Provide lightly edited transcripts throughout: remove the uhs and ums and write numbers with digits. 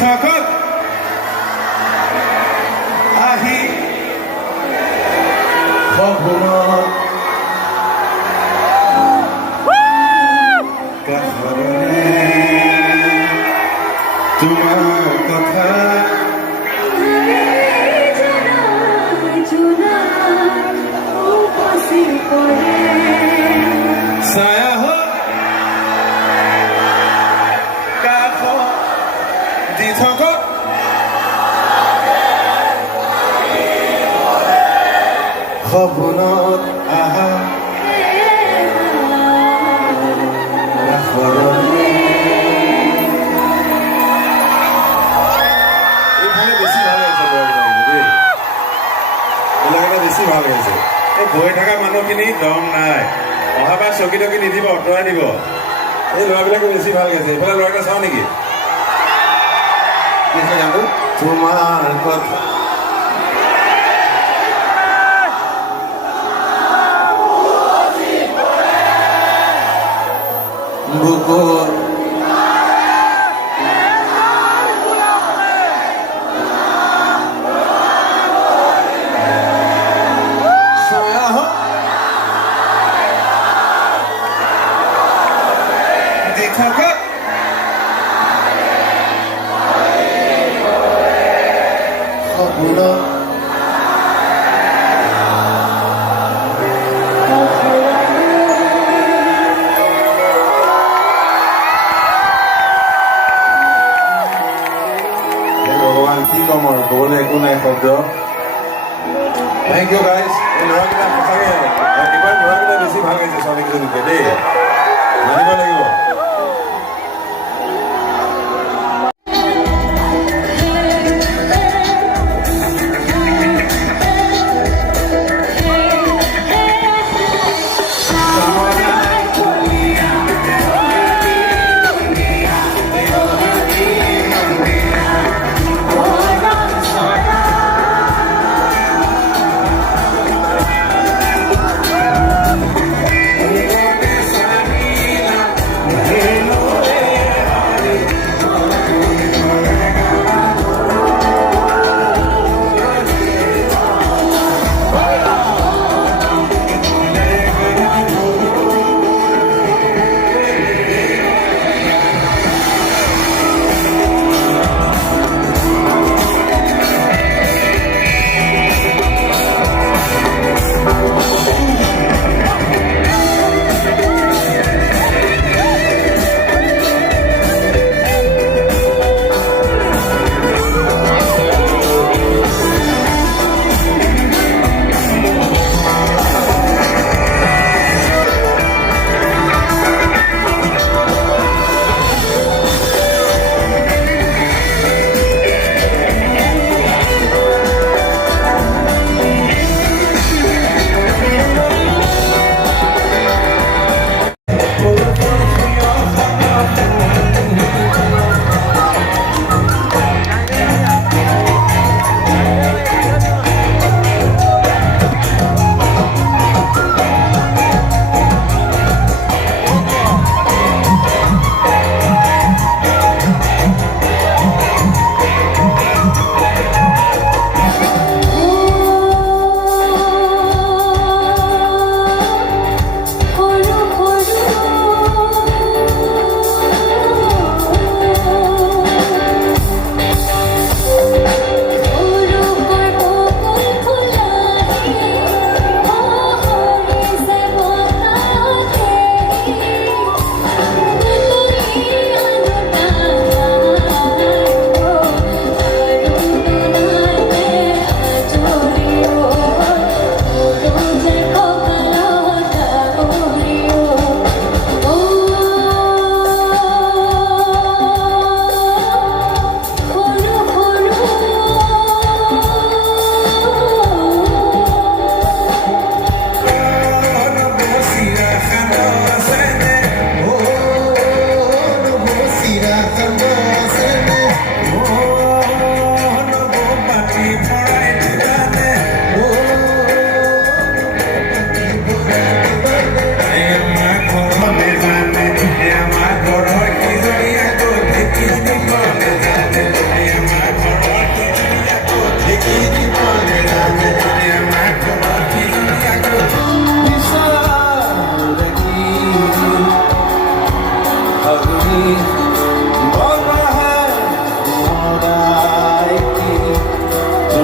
দিঠকত আহি সপোনত কাষৰে তোমাৰ কথা ছায়া কাষ দি থকা সপোনত আহা এইফালে বেছি ভাল হৈছে দেই, এইবিলাকতে বেছি ভাল হৈছে। এই বহি থকা মানুহখিনি দম নাই, অহাবাৰ চকী টকী নিদিব, আঁতৰাই দিব। এই ল'ৰাবিলাকে বেছি ভাল গৈছে। এইফালে ল'ৰাকেইটা চাওঁ নেকি? তোমাৰ কথা বুকুত দি থকা সপোনত ভগৱান কি ক'ম আৰু, ক'বলৈ একো নাই শব্দ। Thank you guys. এই ল'ৰাকেইটা সঁচাকৈ এইবাৰ ল'ৰাকেইটা বেছি ভাল গাইছে ছোৱালীকেইজনীকে দেই, মানিব লাগিব।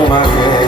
তোমাকে